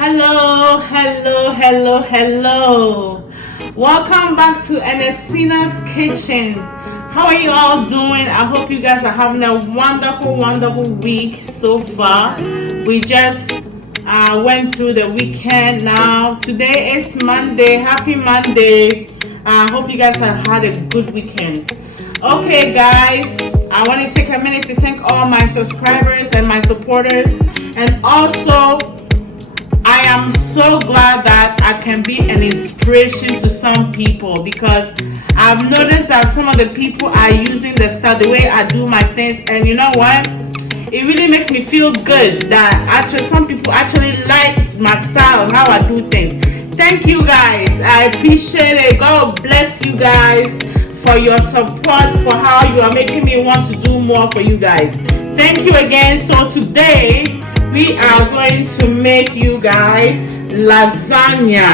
Hello, hello, hello, hello. Welcome back to Ernestina's Kitchen. How are you all doing? I hope you guys are having a wonderful week so far. We just went through the weekend now. Today is Monday. Happy Monday. I hope you guys have had a good weekend. Okay, guys, I want to take a minute to thank all my subscribers and my supporters, and also I am so glad that I can be an inspiration to some people, because I've noticed that some of the people are using the style, the way I do my things, and you know what? It really makes me feel good that actually some people actually like my style and how I do things. Thank you guys. I appreciate it. God bless you guys for your support, for how you are making me want to do more for you guys. Thank you again. So today we are going to make you guys lasagna.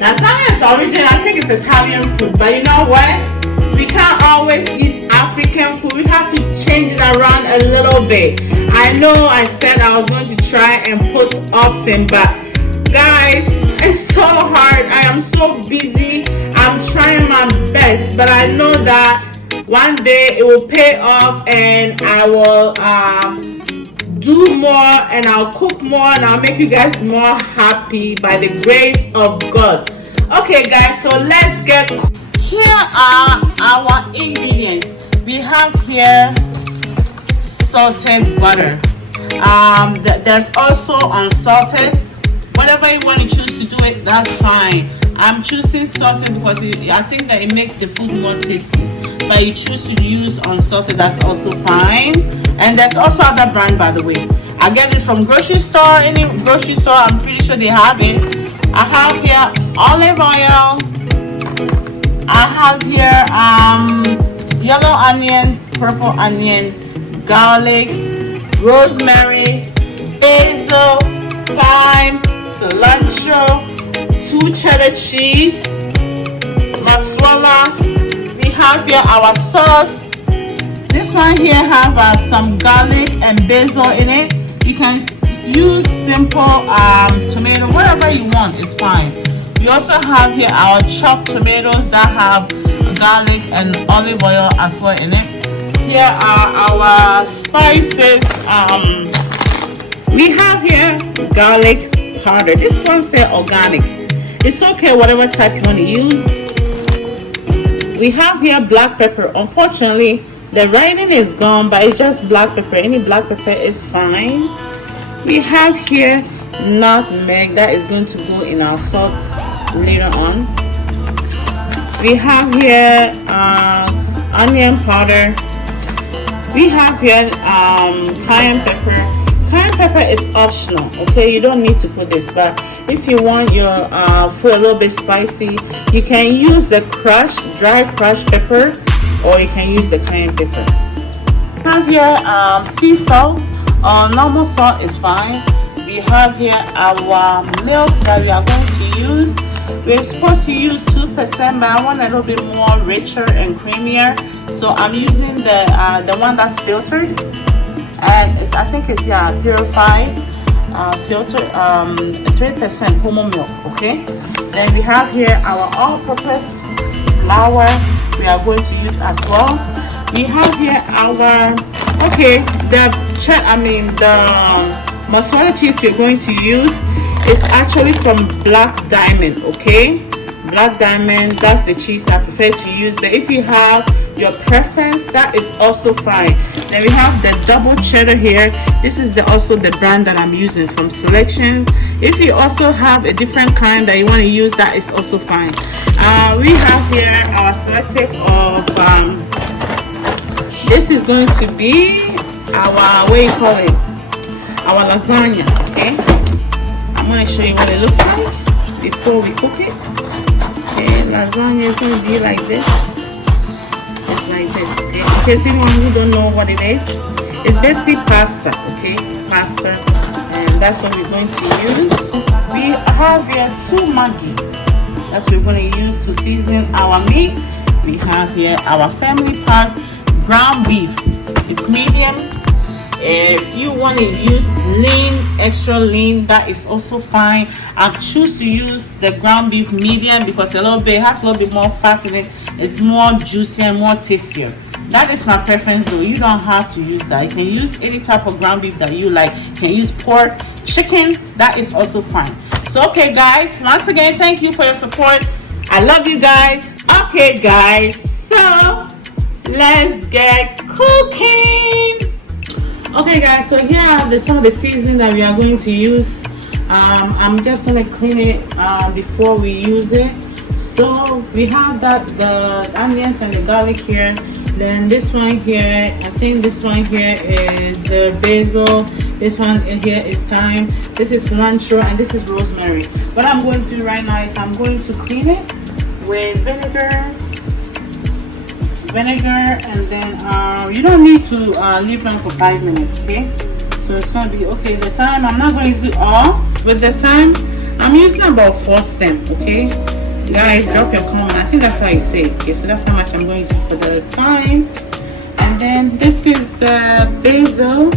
Lasagna is original, I think it's Italian food, but you know what? We can't always eat African food. We have to change it around a little bit. I know I said I was going to try and post often, but guys, it's so hard. I am so busy. I'm trying my best, but I know that one day it will pay off, and I will do more, and I'll cook more, and I'll make you guys more happy by the grace of God. Okay guys, so let's get. Here are our ingredients. We have here salted butter. There's also unsalted. Whatever you want to choose to do it, that's fine. I'm choosing salted because I think that it makes the food more tasty. But you choose to use unsalted, that's also fine. And there's also other brand, by the way. I get this from grocery store. Any grocery store, I'm pretty sure they have it. I have here olive oil. I have here yellow onion, purple onion, garlic, rosemary, basil, thyme, cilantro, 2 cheddar cheese, mozzarella. We have here our sauce. This one here have some garlic and basil in it. You can use simple tomato, whatever you want is fine. We also have here our chopped tomatoes that have garlic and olive oil as well in it. Here are our spices. We have here garlic powder. This one says organic. It's okay, whatever type you want to use. We have here black pepper. Unfortunately, the writing is gone, but it's just black pepper. Any black pepper is fine. We have here nutmeg that is going to go in our sauce later on. We have here onion powder. We have here cayenne pepper. Cayenne pepper is optional, okay? You don't need to put this, but if you want your food a little bit spicy, you can use the dry crushed pepper, or you can use the cayenne pepper. We have here sea salt or normal salt is fine. We have here our milk that we are going to use. We're supposed to use 2%, but I want a little bit more richer and creamier, so I'm using the one that's filtered, and I think it's purified filtered 3% homo milk. Okay, then we have here our all-purpose flour we are going to use as well. We have here our the mozzarella cheese we're going to use is actually from Black Diamond. Okay, Black Diamond, that's the cheese I prefer to use, but if you have your preference, that is also fine. Then we have the double cheddar here. This is also the brand that I'm using from Selection. If you also have a different kind that you want to use, that is also fine. We have here our selective of this is going to be our our lasagna. Okay, I'm going to show you what it looks like before we cook it. Okay, lasagna is going to be like this. It's like this. Okay, in case anyone who don't know what it is, it's basically pasta. Okay, pasta, and that's what we're going to use. We have here 2 Maggi. That's what we're going to use to season our meat. We have here our family pack ground beef. It's medium. If you want to use lean, extra lean, that is also fine. I choose to use the ground beef medium because it has a little bit more fat in it. It's more juicy and more tastier. That is my preference though. You don't have to use that. You can use any type of ground beef that you like. You can use pork, chicken, that is also fine. So okay guys, once again, thank you for your support. I love you guys. Okay guys, so let's get cooking. Okay guys, so here are some of the seasoning that we are going to use. I'm just going to clean it before we use it. So we have the onions and the garlic here. Then this one here, I think this one here is basil. This one here is thyme. This is cilantro, and this is rosemary. What I'm going to do right now is I'm going to clean it with vinegar, and then you don't need to leave them for 5 minutes. Okay, so it's going to be okay. The thyme, I'm not going to do all. With the thyme, I'm using about 4 stems. Okay. Guys, drop your comment. I think that's how you say it. Okay, so that's how much I'm going to use for the thyme. And then this is the basil.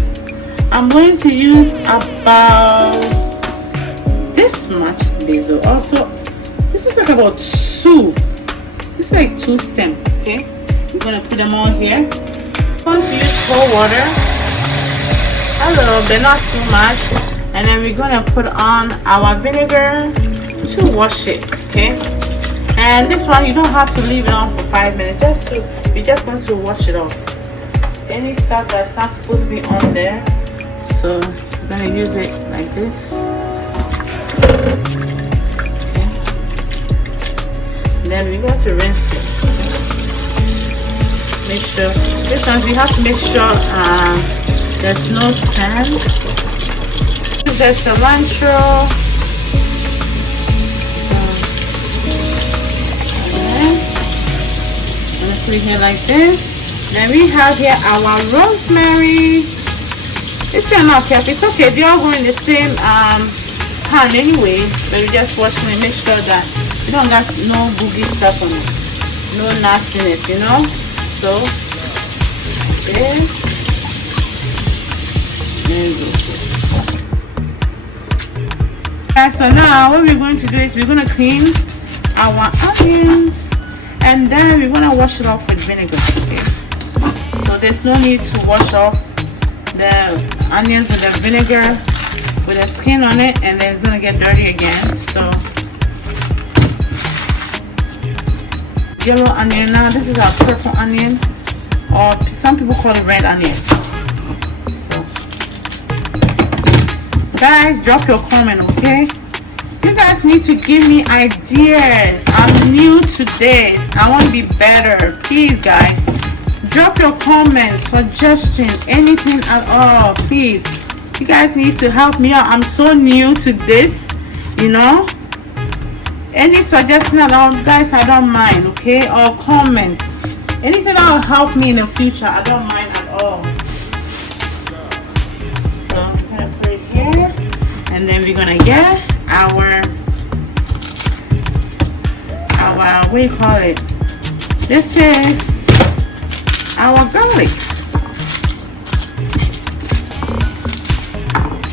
I'm going to use about this much basil. Also, this is like about 2. This is like 2 stems. Okay, we're gonna put them all here. I'm going to use cold water, a little bit, not too much. And then we're gonna put on our vinegar to wash it. Okay, and this one you don't have to leave it on for 5 minutes. We're just going to wash it off any stuff that's not supposed to be on there. So we're gonna use it like this. Okay. Then we're going to rinse it. Make sure this one we have to make sure there's no sand. There's cilantro. Put it here like this. Then we have here our rosemary. If you're not careful, it's okay. They all go in the same pan anyway. But you just wash them and make sure that you don't got no boogie stuff on it, no nastiness, you know. So there you go. Alright, so now what we're going to do is we're going to clean our onions. And then we're gonna wash it off with vinegar. Okay, so there's no need to wash off the onions with the vinegar with the skin on it, and then it's gonna get dirty again. So yellow onion. Now this is our purple onion, or some people call it red onion. So guys, drop your comment, okay? You guys need to give me ideas. I'm new to this. I want to be better. Please guys, drop your comments, suggestions, anything at all. Please, you guys need to help me out. I'm so new to this, you know. Any suggestion at all, guys, I don't mind. Okay, or comments, anything that will help me in the future, I don't mind at all. So I'm gonna put it here, and then we're gonna get our what do you call it? This is our garlic.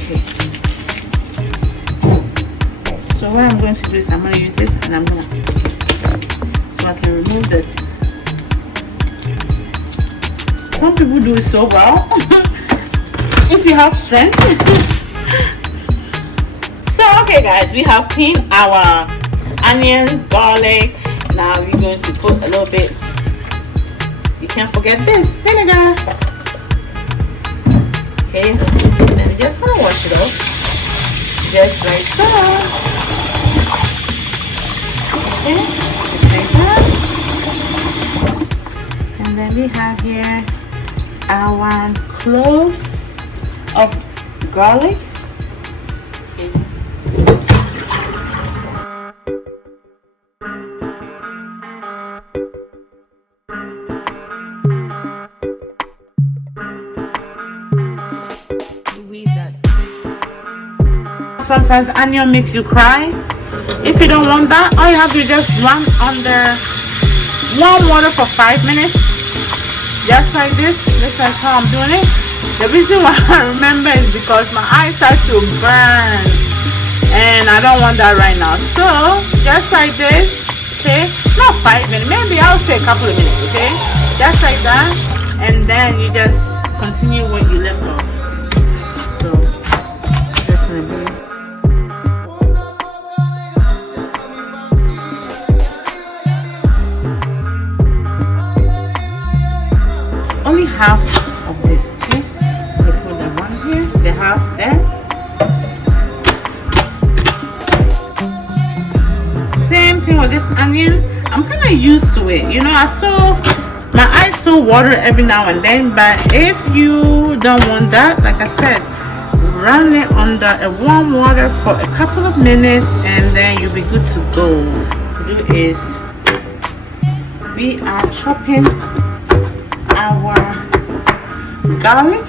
Okay. So what I'm going to do is I'm going to use this, and I'm going to, so I can remove the. Some people do it so well. If you have strength. So okay guys, we have cleaned our onions, garlic. Now we're going to put a little bit, you can't forget this, vinegar. Okay, and you just want to wash it off just like so. Okay, like that. And then we have here our cloves of garlic. Sometimes onion makes you cry. If you don't want that, all you have to do is just run under warm water for 5 minutes, just like this. This is how I'm doing it. The reason why I remember is because my eyes start to burn, and I don't want that right now. So just like this, okay, not 5 minutes, maybe I'll say a couple of minutes, okay, just like that, and then you just continue what you left off. So just gonna be only half of this, okay? We put the one here, the half there. Same thing with this onion. I'm kind of used to it, you know. My eyes still water every now and then, but if you don't want that, like I said, run it under a warm water for a couple of minutes, and then you'll be good to go. What to do is we are chopping our garlic.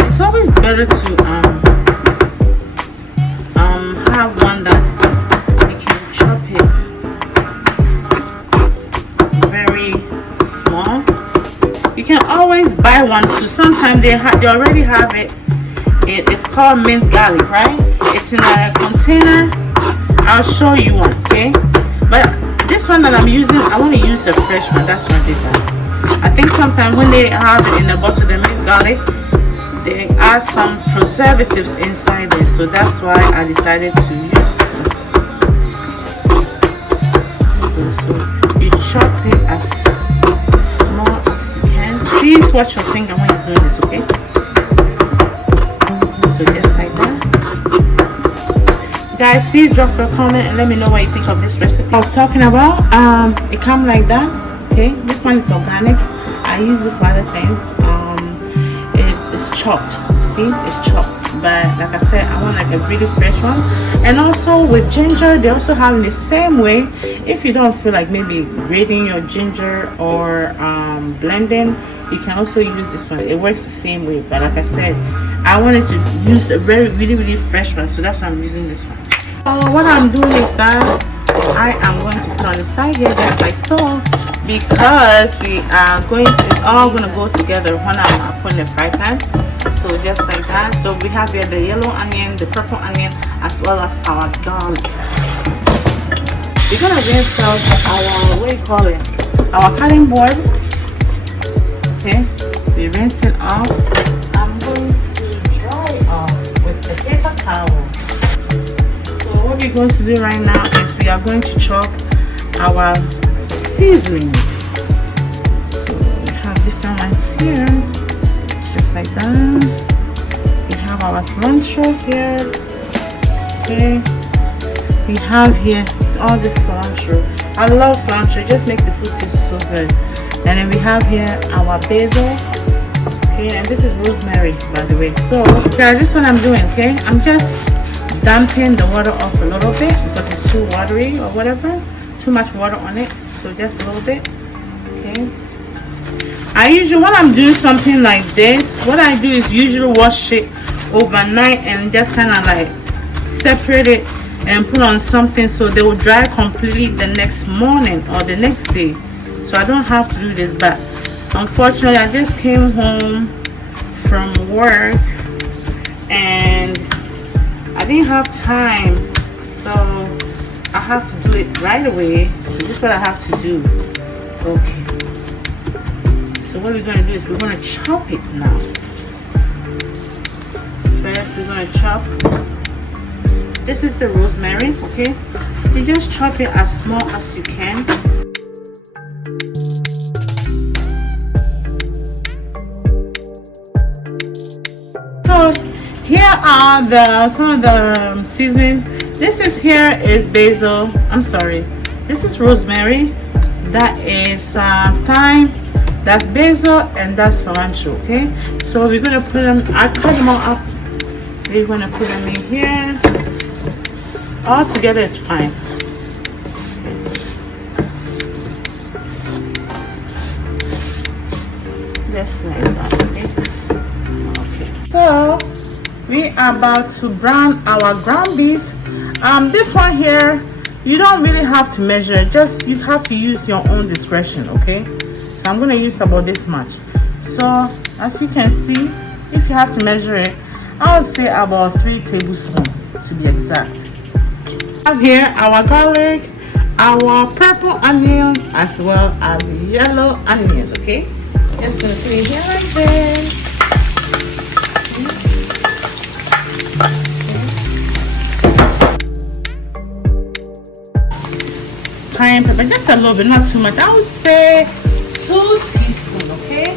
It's always better to have one that you can chop it very small. You can always buy one too. Sometimes they already have it. It's called mint garlic, right? It's in a container. I'll show you one, okay? But this one that I'm using, I want to use a fresh one. That's why I did that. I think sometimes when they have it in a bottle, the mint garlic, they add some preservatives inside there. So that's why I decided to use it. So you chop it as small as you can. Please watch your finger when you're doing this, okay? So just like that. Guys, please drop a comment and let me know what you think of this recipe I was talking about. It comes like that, okay? This one is organic. I use it for other things. It's chopped. See, it's chopped, but like I said, I want like a really fresh one. And also with ginger, they also have in the same way. If you don't feel like maybe grating your ginger or blending, you can also use this one. It works the same way, but like I said, I wanted to use a really fresh one, so that's why I'm using this one. What I'm doing is that I am going to put on the side here just like so, because we are going to, it's all going to go together when I'm putting the fry pan. So just like that. So we have here the yellow onion, the purple onion, as well as our garlic. We're going to rinse out our, what do you call it, our cutting board. Okay, we rinse it off. I'm going to dry it off with a paper towel. So what we're going to do right now is we are going to chop our seasoning. So we have different ones here, just like that. We have our cilantro here. Okay, we have here, it's all this cilantro. I love cilantro, it just makes the food taste so good. And then we have here our basil. Okay, and this is rosemary, by the way. So guys, this is what I'm doing. Okay, I'm just damping the water off a little bit because it's too watery or whatever, too much water on it. So just a little bit. Okay, I usually, when I'm doing something like this, what I do is usually wash it overnight and just kind of like separate it and put on something so they will dry completely the next morning or the next day. So I don't have to do this, but unfortunately I just came home from work and I didn't have time, so I have to do it right away. So this is what I have to do. Okay, so what we're going to do is we're going to chop it now. First we're going to chop, this is the rosemary. Okay, you just chop it as small as you can. So here are some of the seasoning. This is here is basil. I'm sorry. This is rosemary. That is thyme. That's basil, and that's cilantro. Okay. So we're gonna put them. I cut them all up. We're gonna put them in here. All together is fine. Just like that. Okay. So we are about to brown our ground beef. This one here, you don't really have to measure, just you have to use your own discretion. Okay, So I'm going to use about this much. So as you can see, if you have to measure it, I would say about 3 tablespoons to be exact. I have here our garlic, our purple onion, as well as yellow onions. Okay, just gonna put it here like this. Cayenne pepper, just a little bit, not too much. I would say 2 teaspoons. Okay,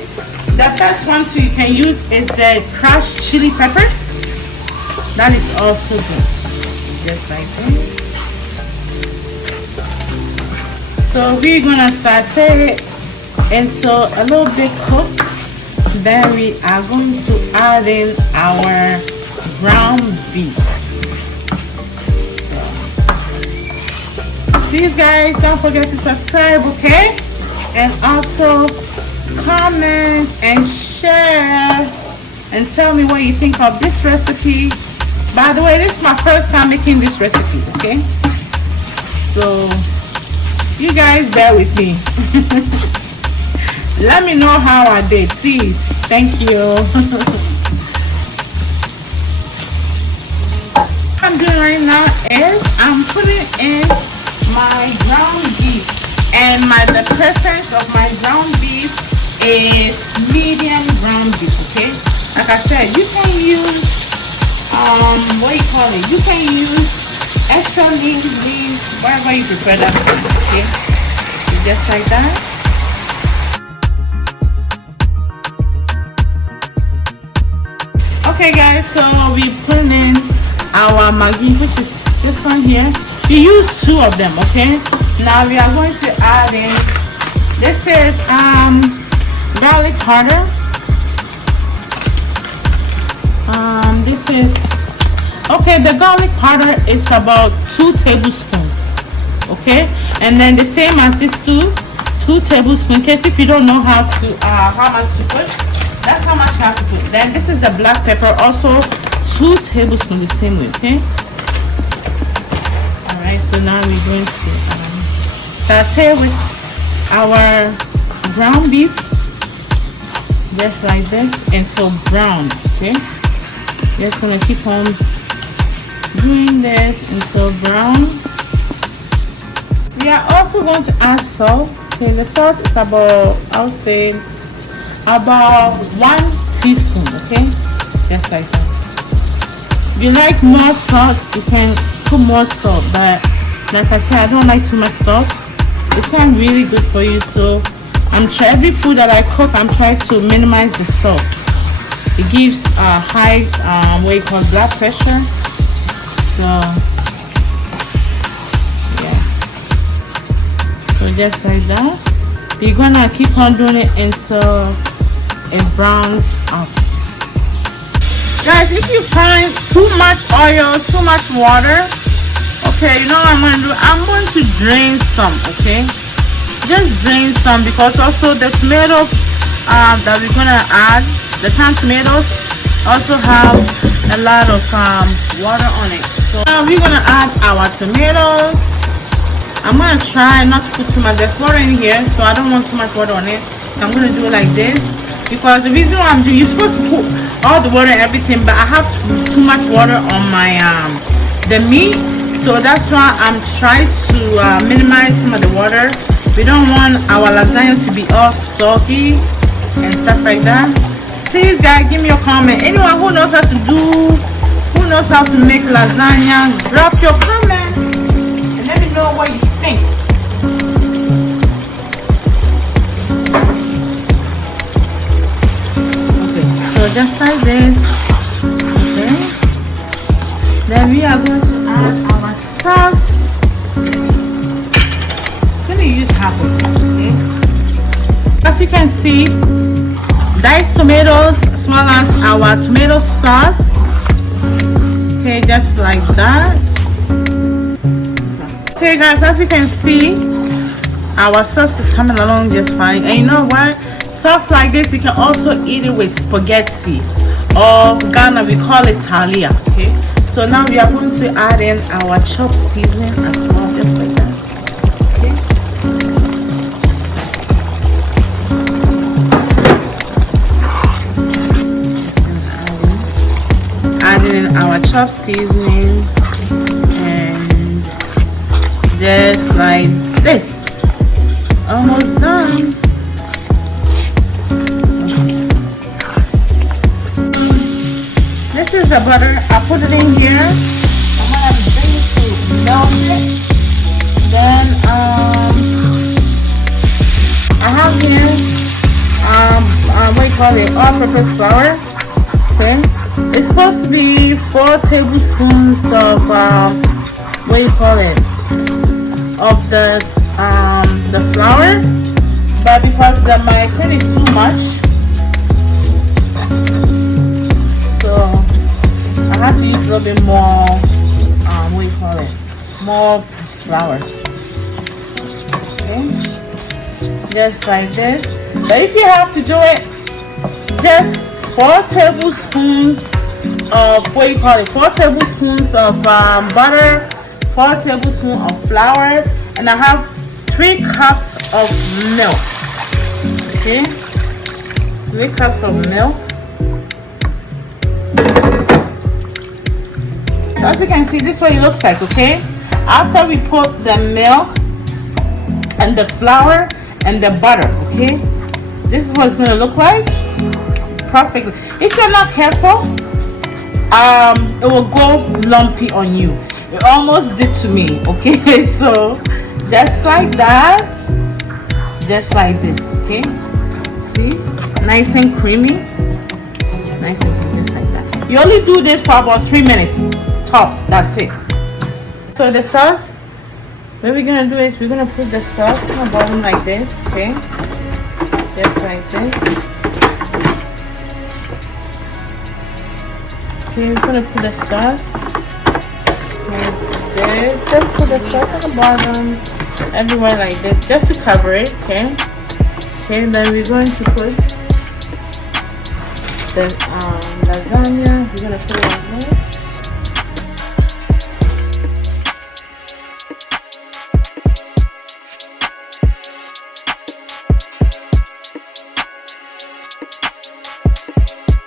the first one too you can use is the crushed chili pepper. That is also good, just like this. So we're gonna saute it until a little bit cooked. Then we are going to add in our ground beef. So please guys, don't forget to subscribe, okay? And also comment and share and tell me what you think of this recipe. By the way, this is my first time making this recipe, okay? So you guys bear with me. Let me know how I did, please. Thank you. What I'm doing right now is I'm putting in my ground beef, and the preference of my ground beef is medium ground beef. Okay, like I said, you can use what you call it, you can use extra lean, whatever you prefer that. Okay, so just like that. Okay guys, so we put in our Maggi, which is this one here. We use 2 of them. Okay, now we are going to add in, this is garlic powder. This is okay, the garlic powder is about 2 tablespoons. Okay, and then the same as this 2 tablespoons. In case if you don't know how much to put, that's how much you have to put. Then this is the black pepper, also 2 tablespoons, the same way. Okay, all right, so now we're going to saute with our ground beef just like this until brown. Okay, just gonna keep on doing this until brown. We are also going to add salt. Okay, the salt is about, I would say, about 1 teaspoon. Okay, just like that. If you like more salt, you can put more salt, but like I said, I don't like too much salt. It's not really good for you, so every food that I cook, I'm trying to minimize the salt. It gives a high what you call blood pressure. So yeah, so just like that. You're gonna keep on doing it until it browns up. Guys, if you find too much oil, too much water, okay, you know what I'm going to do? I'm going to drain some. Okay, just drain some, because also the tomatoes that we're going to add, the canned tomatoes, also have a lot of water on it. So now we're going to add our tomatoes. I'm going to try not to put too much. There's water in here, so I don't want too much water on it. So I'm going to do it like this, because the reason why I'm doing, you're supposed to put all the water and everything, but I have too much water on my the meat, so that's why I'm trying to minimize some of the water. We don't want our lasagna to be all soggy and stuff like that. Please guys, give me a comment. Anyone who knows how to do, who knows how to make lasagna, drop your comment and let me know what you think. So just like this. Okay, then we are going to add our sauce. Let me use half of it. Okay, as you can see, diced tomatoes as well as our tomato sauce. Okay, just like that. Okay guys, as you can see, our sauce is coming along just fine. And you know what, sauce like this, you can also eat it with spaghetti, or Ghana we call it talia. Okay, so now we are going to add in our chopped seasoning as well, just like that. Okay, our chopped seasoning, and just like this. Almost done. This is the butter. I put it in here. I'm gonna bring it to melt it. Then I have here what do you call it? All-purpose flour. Okay. It's supposed to be 4 tablespoons of what do you call it? Of the flour, but because my cream is too much, so I have to use a little bit more what do you call it? More flour. Okay, just like this. But if you have to do it, just 4 tablespoons of what you call it? 4 tablespoons of butter, 4 tablespoons of flour, and I have 3 cups of milk. Okay, 3 cups of milk. So as you can see, this is what it looks like. Okay, after we put the milk and the flour and the butter, okay, this is what it's going to look like. Perfectly. If you're not careful, it will go lumpy on you. It almost did to me. Okay, so just like that, just like this. Okay, see, nice and creamy, nice and creamy, just like that. You only do this for about 3 minutes tops. That's it. So the sauce, what we're gonna do is we're gonna put the sauce in the bottom like this. Okay, just like this. Okay, we're gonna put the sauce like this. Just put the sauce at the bottom, everywhere like this, just to cover it. Okay. Okay, then we're going to put the lasagna. We're gonna put it like this.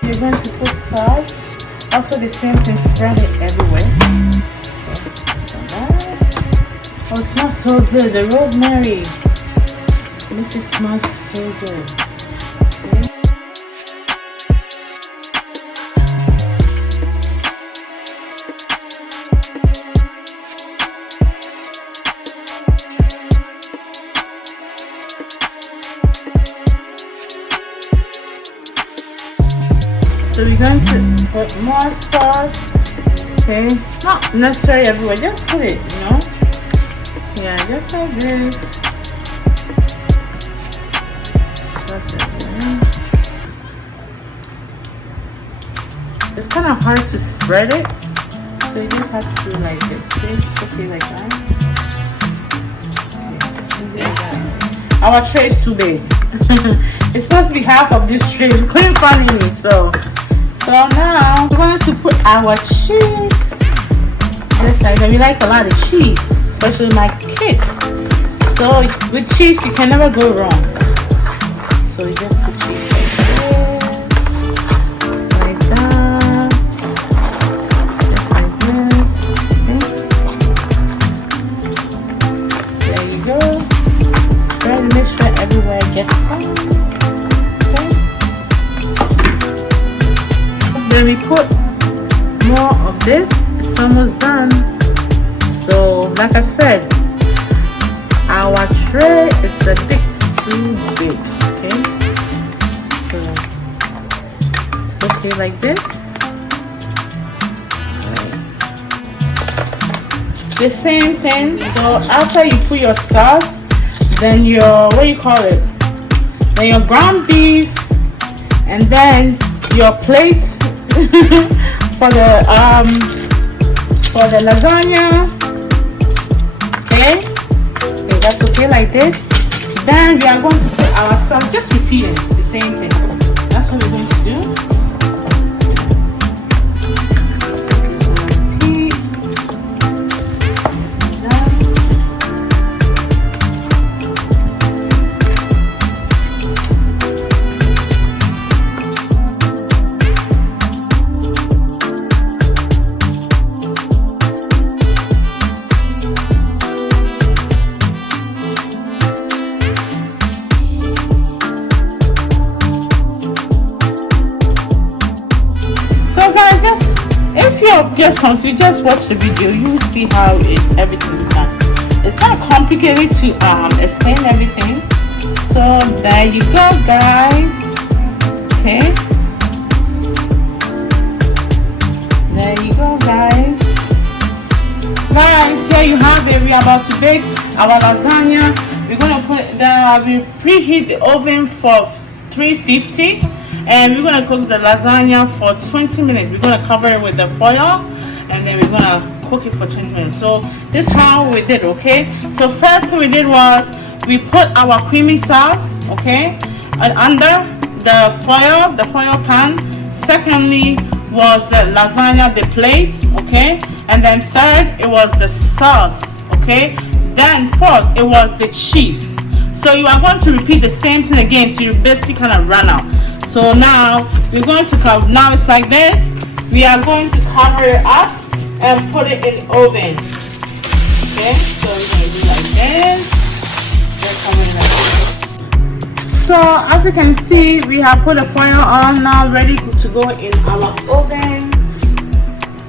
You're going to put sauce. Also the same thing, spread it everywhere. Okay, so that. Oh, it smells so good. The rosemary makes it smell so good. Okay. So we're going to put more sauce. Okay, not necessarily everywhere, just put it, you know. Yeah, just like this. That's it. It's kind of hard to spread it, so you just have to do like this. Okay, like that. Okay. Our tray is too big. It's supposed to be half of this tray. We couldn't find any, so now we're going to put our cheese. Just like that. We like a lot of cheese, especially my kids. So with cheese, you can never go wrong. So we just put cheese like this, like that, just like this. Okay. There you go. Spread, make sure everywhere gets some. Then we put more of this. It's almost done. So like I said, our tray is a bit too big. Okay, so it's okay like this. The same thing. So after you put your sauce, then your what do you call it? Then your ground beef, and then your plate for the lasagna. Okay, that's okay like this. Then we are going to put our sauce, just repeating the same thing. That's what we're going to do. just confused, just watch the video. You will see how everything is done. It's not complicated to explain everything. So there you go, guys. Okay. There you go, guys. Guys, here you have it. We are about to bake our lasagna. We're gonna we preheat the oven for 350, and we're gonna cook the lasagna for 20 minutes. We're gonna cover it with the foil, and then we're gonna cook it for 20 minutes. So this is how we did. Okay. So first thing we did was we put our creamy sauce, okay, under the foil pan. Secondly was the lasagna, the plate, okay, and then third it was the sauce, okay, then fourth it was the cheese. So you are going to repeat the same thing again till you basically kind of run out. So now we're going to cover. Now it's like this. We are going to cover it up and put it in the oven. Okay, so we're going to do like this. Just cover it like this. So as you can see, we have put the foil on now, ready to go in our oven.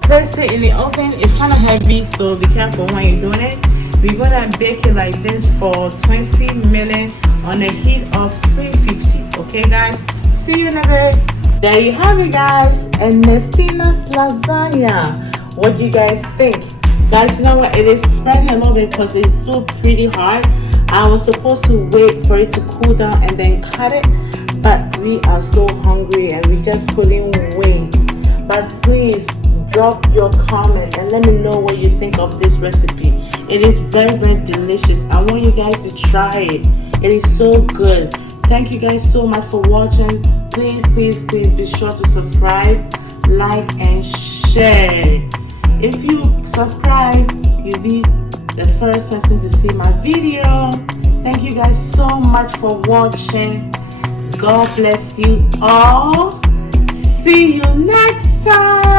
Place it in the oven. It's kind of heavy, so be careful when you're doing it. We're gonna bake it like this for 20 minutes on a heat of 350. Okay, guys. See you in a bit. There you have it, guys. Ernestina's lasagna. What do you guys think? Guys, you know what? It is spreading a little bit because it's so pretty hard. I was supposed to wait for it to cool down and then cut it, but we are so hungry and we just couldn't wait. But please drop your comment and let me know what you think of this recipe. It is very, very delicious. I want you guys to try it. It is so good. Thank you guys so much for watching. Please, please, please be sure to subscribe, like, and share. If you subscribe, you'll be the first person to see my video. Thank you guys so much for watching. God bless you all. See you next time.